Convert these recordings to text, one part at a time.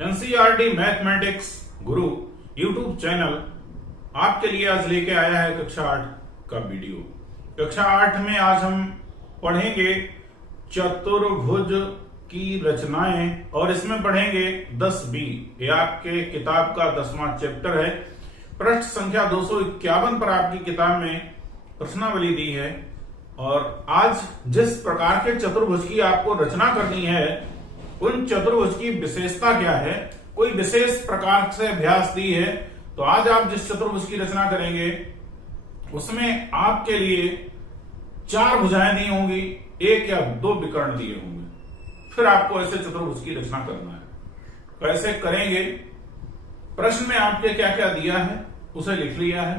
NCERT mathematics गुरु YouTube channel आपके लिए आज लेके आया है कक्षा 8 का वीडियो। कक्षा 8 में आज हम पढ़ेंगे चतुर्भुज की रचनाएं और इसमें पढ़ेंगे 10B। ये आपके किताब का 10वां चैप्टर है। पृष्ठ संख्या 251 पर आपकी किताब में प्रश्नावली दी है और आज जिस प्रकार के चतुर्भुज की आपको रचना करनी है उन चतुर्भुज की विशेषता क्या है, कोई विशेष प्रकार से अभ्यास दी है। तो आज आप जिस चतुर्भुज की रचना करेंगे उसमें आपके लिए 4 भुजाएं दी होंगी, 1 या 2 विकर्ण दिए होंगे। फिर आपको ऐसे चतुर्भुज की रचना करना है। कैसे करेंगे, प्रश्न में आपके क्या क्या दिया है उसे लिख लिया है।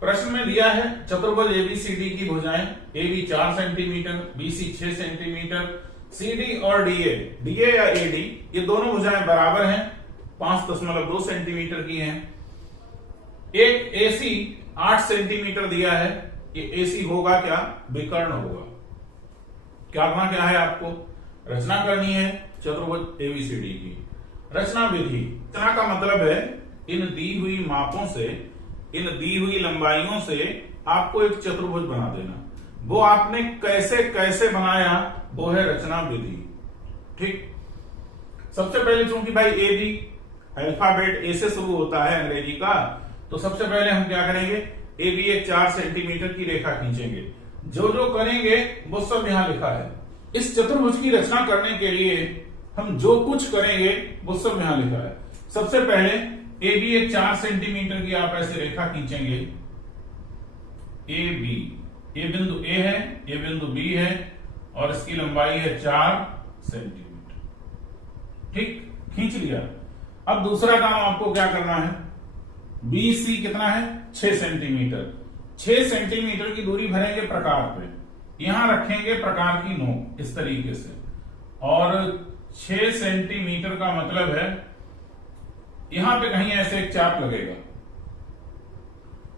प्रश्न में दिया है चतुर्भुज एबीसीडी की भुजाएं, AB 4 centimetre, BC 6 centimetre, CD और डीए या एडी ये दोनों भुजाएं बराबर हैं, 5.2 सेंटीमीटर की हैं। एक एसी 8 सेंटीमीटर दिया है, ये एसी होगा क्या, विकर्ण होगा। क्या करना क्या है, आपको रचना करनी है चतुर्भुज एबीसीडी की। रचना विधि, रचना का मतलब है इन दी हुई मापों से, इन दी हुई लंबाइयों से आपको एक चतुर्भुज बना देना। वो आपने कैसे कैसे बनाया वो है रचना विधि। ठीक, सबसे पहले चूंकि भाई ए बी अल्फाबेट ए से शुरू होता है अंग्रेजी का, तो सबसे पहले हम क्या करेंगे, ए बी एक 4 सेंटीमीटर की रेखा खींचेंगे। जो जो करेंगे वो सब यहां लिखा है। इस चतुर्भुज की रचना करने के लिए हम जो कुछ करेंगे वो सब यहां लिखा है। सबसे पहले ए बी एक 4 सेंटीमीटर की आप ऐसे रेखा खींचेंगे। ए बी, ये बिंदु ए है, ये बिंदु बी है और इसकी लंबाई है 4 सेंटीमीटर। ठीक, खींच लिया। अब दूसरा काम आपको क्या करना है, बीसी कितना है, 6 सेंटीमीटर। 6 सेंटीमीटर की दूरी भरेंगे प्रकार पे, यहां रखेंगे प्रकार की नोक इस तरीके से, और 6 सेंटीमीटर का मतलब है यहां पे कहीं ऐसे एक चाप लगेगा।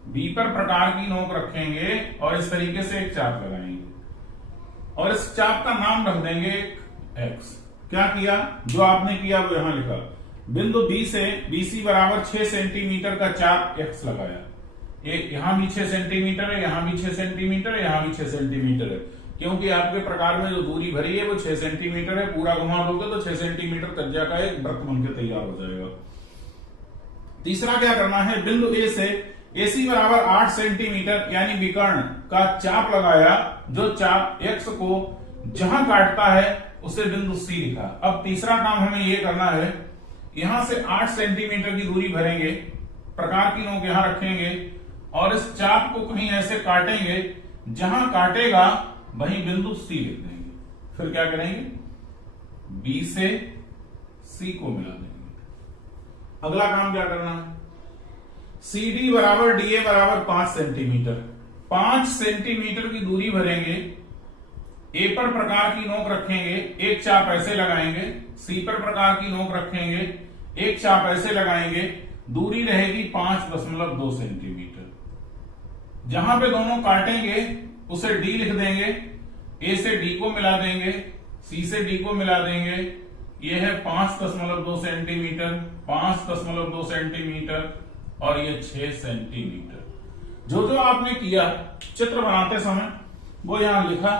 बी पर प्रकार की नोक रखेंगे और इस तरीके से एक चाप लगाएंगे और इस चाप का नाम रख देंगे एक्स। क्या किया, जो आपने किया वो यहां लिखा। बिंदु बी से बीसी बराबर 6 सेंटीमीटर का चाप एक्स लगाया। एक यहां भी 6 सेंटीमीटर है, यहां भी 6 सेंटीमीटर है, यहां भी 6 सेंटीमीटर है। क्योंकि आपके प्रकार में जो दूरी भरी है वो 6 सेंटीमीटर है। पूरा घुमा दोगे तो 6 सेंटीमीटर त्रिज्या का एक वृत्त बनकर तैयार हो जाएगा। तीसरा क्या करना है, बिंदु ए से एसी बराबर 8 सेंटीमीटर यानी विकर्ण का चाप लगाया। जो चाप एक्स को जहां काटता है उसे बिंदु सी लिखा। अब तीसरा काम हमें यह करना है, यहां से 8 सेंटीमीटर की दूरी भरेंगे, प्रकार की नोक यहां रखेंगे और इस चाप को कहीं ऐसे काटेंगे, जहां काटेगा वहीं बिंदु सी लिख देंगे। फिर क्या करेंगे, बी से सी को मिला देंगे। अगला काम क्या करना है, CD बराबर DA बराबर 5 सेंटीमीटर। 5 सेंटीमीटर की दूरी भरेंगे, A पर प्रकार की नोक रखेंगे, एक चाप ऐसे लगाएंगे, C पर प्रकार की नोक रखेंगे, एक चाप ऐसे लगाएंगे, दूरी रहेगी 5.2 सेंटीमीटर। जहां पे दोनों काटेंगे उसे D लिख देंगे, A से D को मिला देंगे, C से D को मिला देंगे। यह है 5.2 सेंटीमीटर, 5.2 सेंटीमीटर और ये 6 सेंटीमीटर। जो जो आपने किया चित्र बनाते समय वो यहां लिखा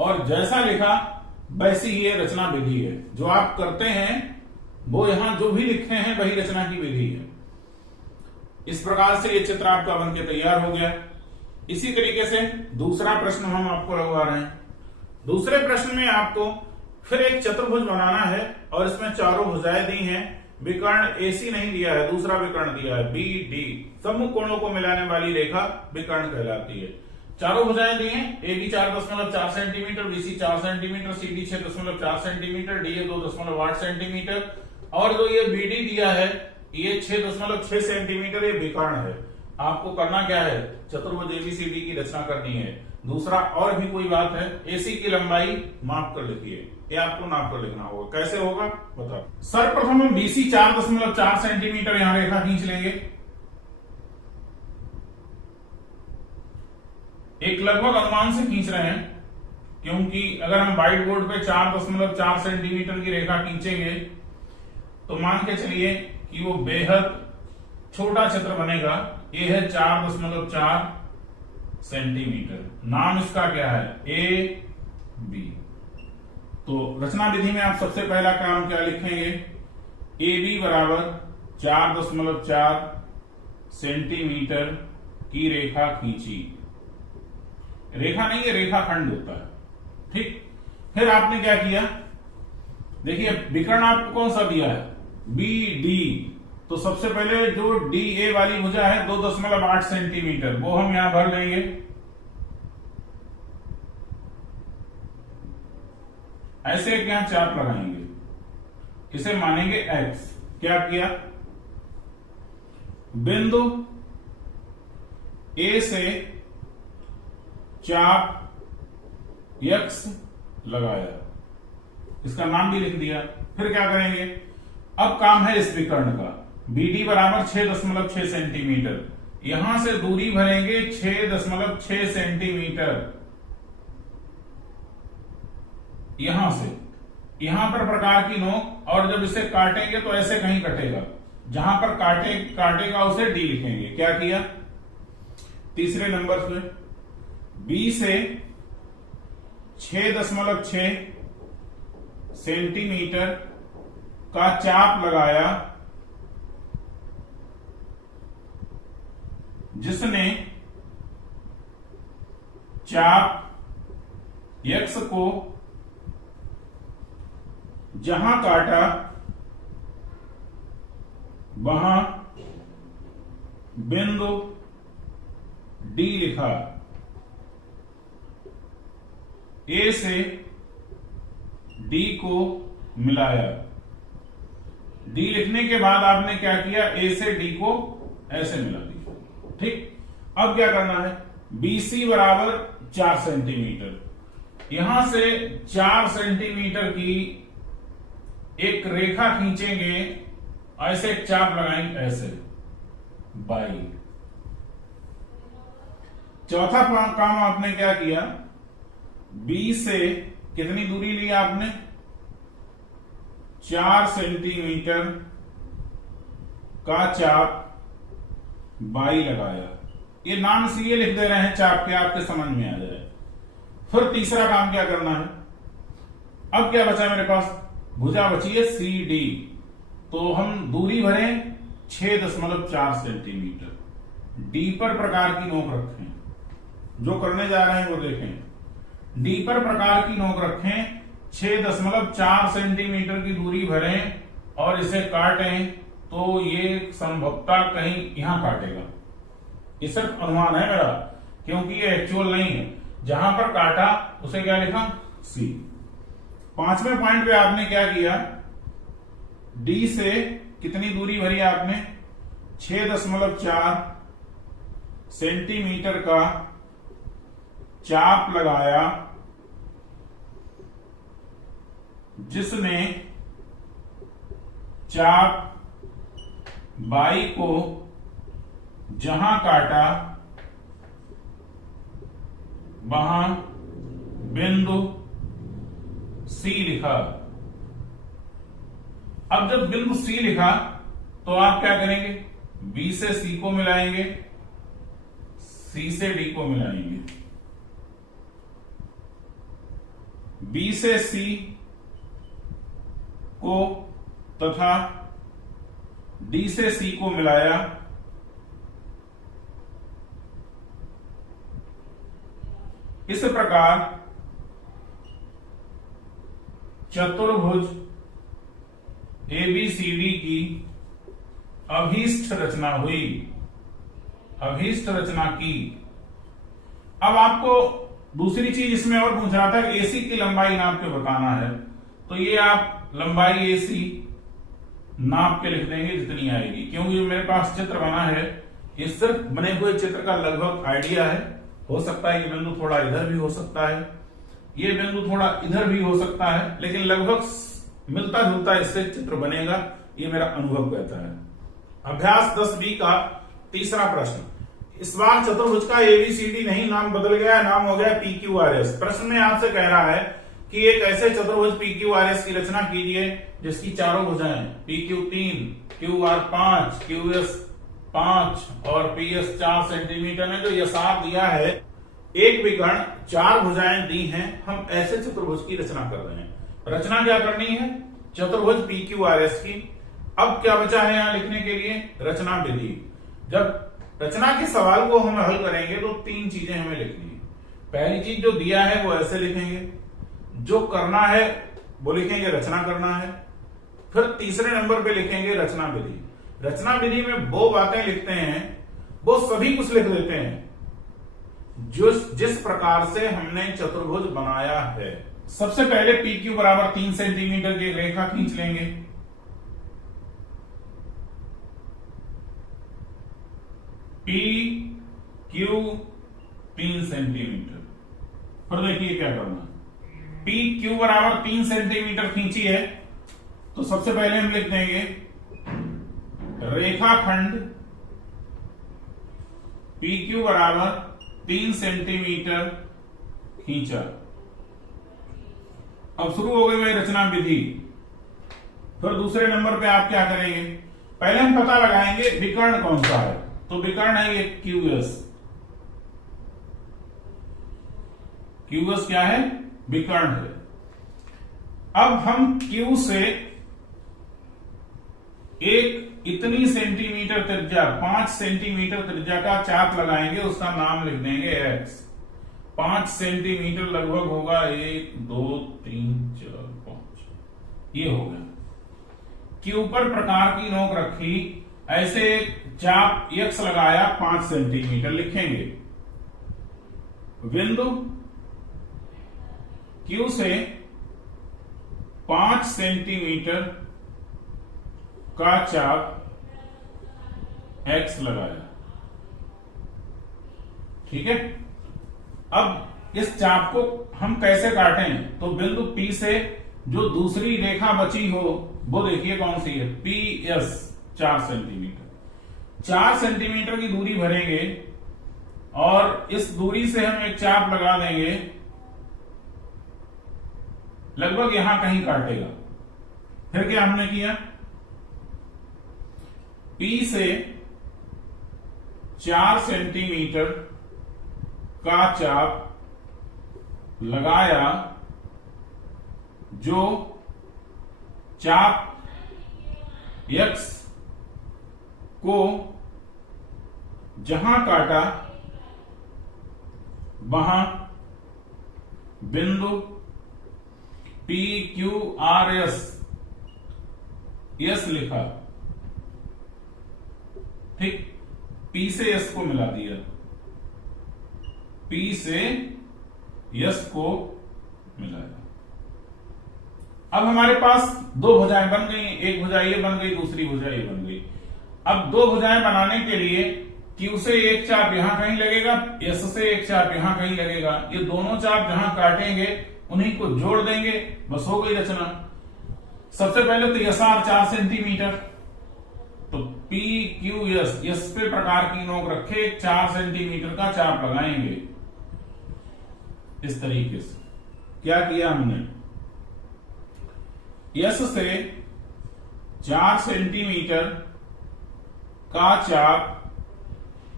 और जैसा लिखा वैसी ये रचना विधि है। जो आप करते हैं वो यहां जो भी लिखे हैं वही रचना की विधि है। इस प्रकार से ये चित्र आपका बनके तैयार हो गया। इसी तरीके से दूसरा प्रश्न हम आपको लगवा रहे हैं। दूसरे प्रश्न में आपको फिर एक चतुर्भुज बनाना है और इसमें चारों भुजाएं दी हैं। विकर्ण एसी नहीं दिया है, दूसरा विकर्ण दिया है बी डी। सम्मुख कोणों को मिलाने वाली रेखा विकर्ण कहलाती है। चारों भुजाएं दी हैं, A B 4.4 centimetre, BC 4 centimetre, CD 6.4 centimetre, DA 2.8 centimetre और जो ये बीडी दिया है ये 6.6 सेंटीमीटर। ये विकर्ण है। आपको करना क्या है, चतुर्भुज एबीसीडी की रचना करनी है। दूसरा और भी कोई बात है, एसी की लंबाई माप कर लिखिए, ये आपको नाप कर लिखना होगा। कैसे होगा बताओ। सर्वप्रथम हम बीसी 4.4 सेंटीमीटर यहां रेखा खींच लेंगे। एक लगभग अनुमान से खींच रहे हैं क्योंकि अगर हम व्हाइट बोर्ड पे 4.4 सेंटीमीटर की रेखा खींचेंगे तो मान के चलिए कि वो बेहद छोटा चित्र बनेगा। ये है 4.4 सेंटीमीटर। नाम इसका क्या है? A B. तो रचना विधि में आप सबसे पहला काम क्या लिखेंगे? ए बी बराबर 4.4 सेंटीमीटर की रेखा खींची। रेखा नहीं, ये रेखाखंड होता है। ठीक, फिर आपने क्या किया? देखिए विकर्ण आपको कौन सा दिया है? B D. तो सबसे पहले जो डी ए वाली भुजा है 2.8 सेंटीमीटर, वो हम यहां भर लेंगे। ऐसे एक यहां चाप लगाएंगे, इसे मानेंगे एक्स। क्या किया? बिंदु ए से चाप एक्स लगाया, इसका नाम भी लिख दिया। फिर क्या करेंगे? अब काम है इस विकर्ण का। BD बराबर 6.6 सेंटीमीटर। यहां से दूरी भरेंगे 6.6 सेंटीमीटर। यहां से यहां पर प्रकार की नोक, और जब इसे काटेंगे तो ऐसे कहीं कटेगा। जहां पर काटेगा उसे डी लिखेंगे। क्या किया? तीसरे नंबर पे बी से 6.6 सेंटीमीटर का चाप लगाया, जिसने चाप एक्स को जहां काटा वहां बिंदु डी लिखा। ए से डी को मिलाया। डी लिखने के बाद आपने क्या किया? ए से डी को ऐसे मिला दिया। ठीक, अब क्या करना है? BC बराबर 4 सेंटीमीटर। यहां से 4 सेंटीमीटर की एक रेखा खींचेंगे, ऐसे एक चाप लगाएंगे, ऐसे बाई। चौथा काम आपने क्या किया? बी से कितनी दूरी ली आपने? 4 सेंटीमीटर का चाप बाई लगाया। ये नाम इसलिए लिख दे रहे हैं चाप के, आपके समझ में आ जाए। फिर तीसरा काम क्या करना है? अब क्या बचा मेरे पास? भुजा बची है CD। तो हम दूरी भरें 6.4 सेंटीमीटर। डी पर प्रकार की नोक रखें। जो करने जा रहे हैं वो देखें। डी पर प्रकार की नोक रखें, 6.4 सेंटीमीटर की दूरी भरें और इसे काटें, तो ये संभवतः कहीं यहां काटेगा। ये सिर्फ अनुमान है मेरा, क्योंकि ये एक्चुअल नहीं है। जहां पर काटा उसे क्या लिखा? सी। पांचवें पॉइंट पे आपने क्या किया? डी से कितनी दूरी भरी आपने? 6.4 सेंटीमीटर का चाप लगाया, जिसने चाप बाई को जहां काटा वहां बिंदु सी लिखा। अब जब बिंदु सी लिखा तो आप क्या करेंगे? बी से सी को मिलाएंगे, सी से डी को मिलाएंगे, बी से सी को तथा डी से सी को मिलाया। इस प्रकार चतुर्भुज ABCD की अभीष्ट रचना हुई। अभीष्ट रचना की। अब आपको दूसरी चीज इसमें और पूछ रहा था, AC की लंबाई नाप के बताना है। तो ये आप लंबाई AC नाप के लिख देंगे जितनी आएगी, क्योंकि जो मेरे पास चित्र बना है ये सिर्फ बने हुए चित्र का लगभग आइडिया है। हो सकता है ये बिंदु थोड़ा इधर भी हो सकता है, ये बिंदु थोड़ा इधर भी हो सकता है, लेकिन लगभग मिलता जुलता इससे चित्र बनेगा, ये मेरा अनुभव कहता है। अभ्यास 10B का तीसरा प्रश्न। इस बार चतुर्भुज का ABCD नहीं, नाम बदल गया, नाम हो गया PQRS। प्रश्न में आपसे कह रहा है कि एक ऐसे चतुर्भुज PQRS की रचना कीजिए जिसकी चारों भुजाएं PQ3, QR 5, QS 5 और PS 4 सेंटीमीटर में जो यसार दिया है, एक विकर्ण 4 भुजाएं दी हैं, हम ऐसे चतुर्भुज की रचना कर रहे हैं। रचना क्या करनी है? चतुर्भुज PQRS की। अब क्या बचा है यहां लिखने के लिए? रचना विधि। जब रचना के सवाल को हम हल करेंगे तो 3 चीजें हमें लिखनी है। पहली चीज जो दिया है वो ऐसे लिखेंगे, जो करना है वो लिखेंगे रचना करना है। फिर तीसरे नंबर पे लिखेंगे रचना विधि। रचना विधि में वो बातें लिखते हैं, वो सभी कुछ लिख देते हैं जो जिस प्रकार से हमने चतुर्भुज बनाया है। सबसे पहले PQ बराबर 3 सेंटीमीटर की रेखा खींच लेंगे। PQ 3 centimetre. फिर देखिए क्या करना है। PQ बराबर 3 सेंटीमीटर खींची है तो सबसे पहले हम लिख देंगे रेखाखंड PQ बराबर 3 सेंटीमीटर खींचा। अब शुरू हो गई भाई रचना विधि। फिर दूसरे नंबर पे आप क्या करेंगे? पहले हम पता लगाएंगे विकर्ण कौन सा है, तो विकर्ण है ये QS। QS क्या है? विकर्ण है। अब हम Q से एक इतनी सेंटीमीटर त्रिज्या, 5 सेंटीमीटर त्रिज्या का चाप लगाएंगे, उसका नाम लिख देंगे X। 5 सेंटीमीटर लगभग होगा 1 2 3 4 5, ये हो गया। Q पर प्रकार की नोक रखी, ऐसे चाप X लगाया 5 सेंटीमीटर लिखेंगे। बिंदु Q से 5 सेंटीमीटर का चाप X लगाया, ठीक है। अब इस चाप को हम कैसे काटें? तो बिंदु P से जो दूसरी रेखा बची हो वो देखिए कौन सी है, PS 4 सेंटीमीटर। 4 सेंटीमीटर की दूरी भरेंगे और इस दूरी से हम एक चाप लगा देंगे, लगभग यहां कहीं काटेगा। फिर क्या हमने किया? P से 4 सेंटीमीटर का चाप लगाया, जो चाप X को जहां काटा वहां बिंदु PQRS यस लिखा, ठीक। P से S को मिला दिया, P से S को मिलाया। अब हमारे पास 2 भुजाएं बन गई, एक भुजा ये बन गई, दूसरी भुजा ये बन गई। अब 2 भुजाएं बनाने के लिए Q से एक चाप यहां कहीं लगेगा, S से एक चाप यहां कहीं लगेगा। ये दोनों चाप जहां काटेंगे उन्हीं को जोड़ देंगे, बस हो गई रचना। सबसे पहले तो यसार 4 सेंटीमीटर, तो PQS, S पे प्रकार की नोक रखे 4 सेंटीमीटर का चाप लगाएंगे। इस तरीके से क्या किया हमने? S से 4 सेंटीमीटर का चाप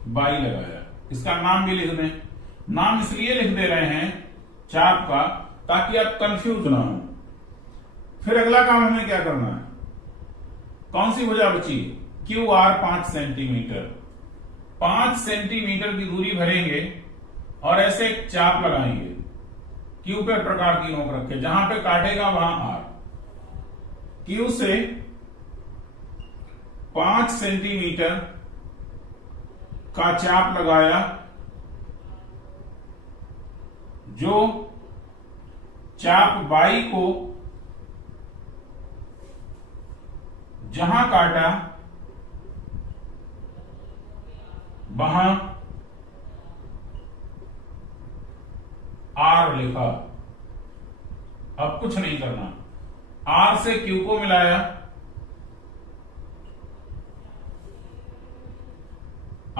Y लगाया। इसका नाम भी लिख दें। नाम इसलिए लिख दे रहे हैं चाप का ताकि आप कंफ्यूज ना हो। फिर अगला काम हमें क्या करना है? कौन सी भुजा बची? QR 5 centimetre. 5 सेंटीमीटर की दूरी भरेंगे और ऐसे एक चाप लगाएंगे, Q पे प्रकार की नोक रखे, जहां पे काटेगा वहां R। Q से 5 सेंटीमीटर का चाप लगाया, जो चाप Y को जहां काटा वहां R लिखा। अब कुछ नहीं करना, R से Q को मिलाया,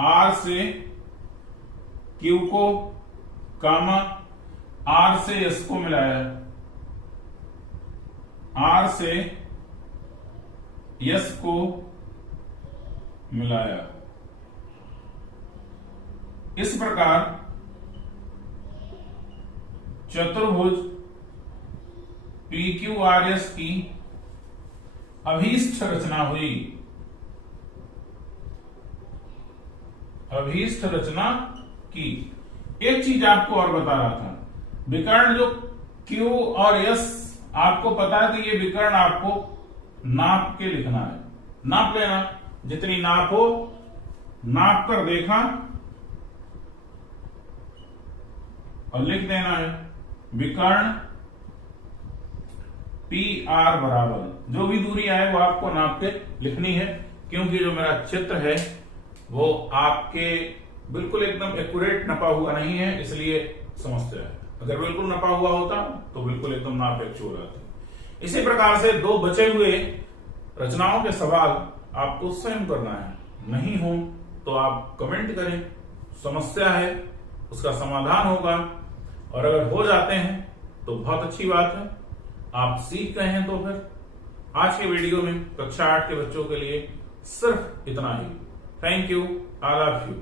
R से Q को कामा, R से S को मिलाया, R से S को मिलाया। इस प्रकार चतुर्भुज PQRS की अभीष्ट रचना हुई। अभीष्ट रचना की। एक चीज आपको और बता रहा था, विकर्ण जो Q और S आपको पता है, तो ये विकर्ण आपको नाप के लिखना है। नाप लेना, जितनी नाप हो नाप कर देखा और लिख देना है। विकर्ण PR बराबर जो भी दूरी आए वो आपको नाप के लिखनी है, क्योंकि जो मेरा चित्र है वो आपके बिल्कुल एकदम एक्यूरेट नपा हुआ नहीं है, इसलिए समस्या है। अगर बिल्कुल नपा हुआ होता तो बिल्कुल एकदम नाप एक्चुअल आती। इसी प्रकार से दो बचे हुए रचनाओं के सवाल आपको स्वयं करना है। नहीं हो तो आप कमेंट करें, समस्या है उसका समाधान होगा, और अगर हो जाते हैं तो बहुत अच्छी बात है, आप सीख गए हैं। तो फिर आज के वीडियो में कक्षा 8 के बच्चों के लिए सिर्फ इतना ही। Thank you, I love you.